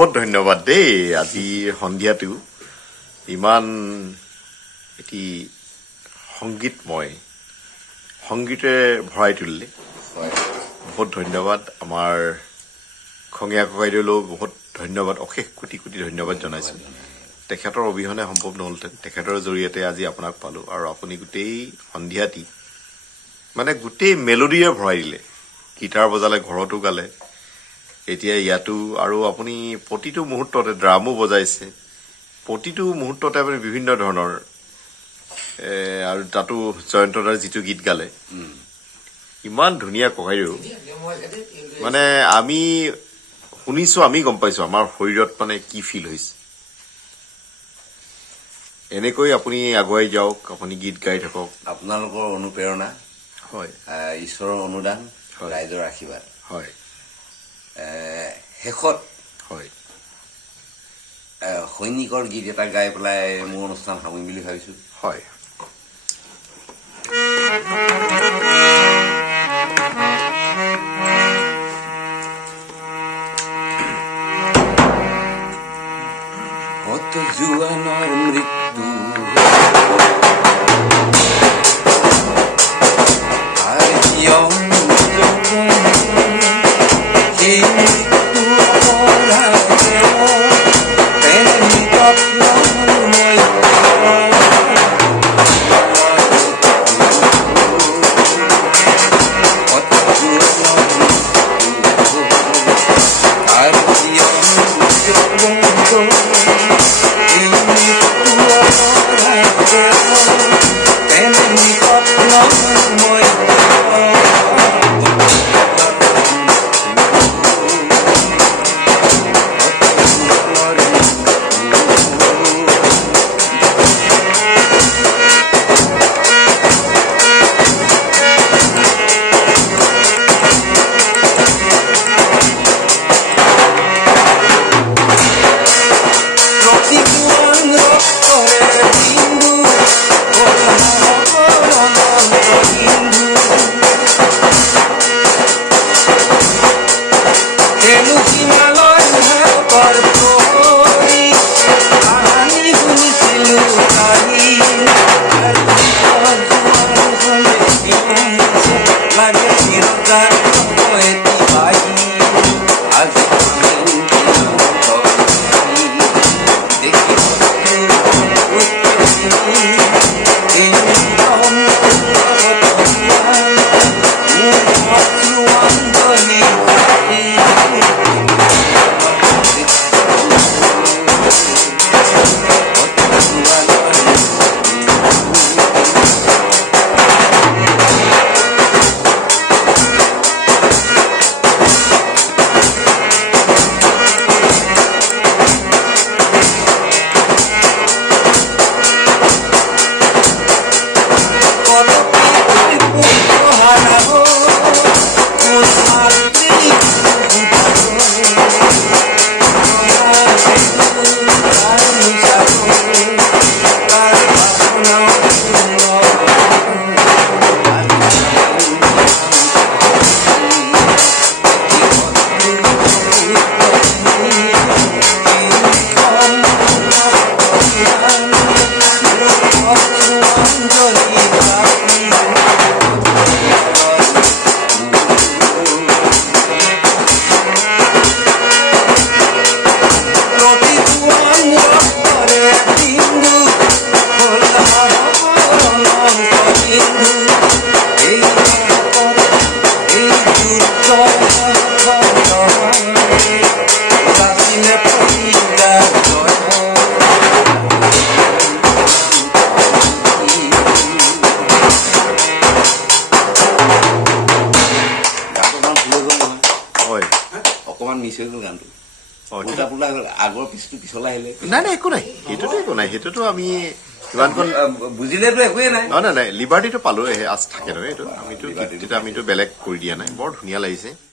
বহুত ধন্যবাদ দেই আজি সন্ধিয়াটো ইমান এটি সংগীতময় সংগীতে ভৰাই তুলিলে বহুত ধন্যবাদ আমাৰ খঙীয়া ককাইদেউলৈও বহুত ধন্যবাদ অশেষ কোটি কোটি ধন্যবাদ জনাইছো তেখেতৰ অবিহনে সম্ভৱ নহলতেন তেখেতৰ জৰিয়তে আজি আপোনাক পালো আৰু আপুনি গোটেই সন্ধিয়াটি মানে গোটেই মেলোডিয়ে ভৰাই দিলে গিটাৰ বজালে ঘৰতো গালে এতিয়া ইয়াতো আৰু আপুনি প্ৰতিটো মুহূৰ্ততে ড্ৰামো বজাইছে প্ৰতিটো মুহূৰ্ততে আপুনি বিভিন্ন ধৰণৰ আৰু তাতো জয়ন্তদাৰ যিটো গীত গালে ইমান ধুনীয়া ককাইদেউ মানে আমি শুনিছো আমি গম পাইছো আমাৰ শৰীৰত মানে কি ফিল হৈছে এনেকৈ আপুনি আগুৱাই যাওক আপুনি গীত গাই থাকক আপোনালোকৰ অনুপ্ৰেৰণা হয় ঈশ্বৰৰ অনুদান ৰাইজৰ আশীৰ্বাদ হয় শেষত হয় সৈনিকৰ গীত এটা গাই পেলাই মোৰ অনুষ্ঠান সামৰিম বুলি ভাবিছো হয় কত জোৱানৰ মৃত্যু আগৰ পিছটো পিছলৈ আহিলে নাই নাই একো নাই সেইটোতো আমি ইমানখন বুজিলেতো একোৱে নাই নাই লিবাৰ্টিটো পালো আজ থাকে নহয় এইটো আমিতো বেলেগ কৰি দিয়া নাই বৰ ধুনীয়া লাগিছে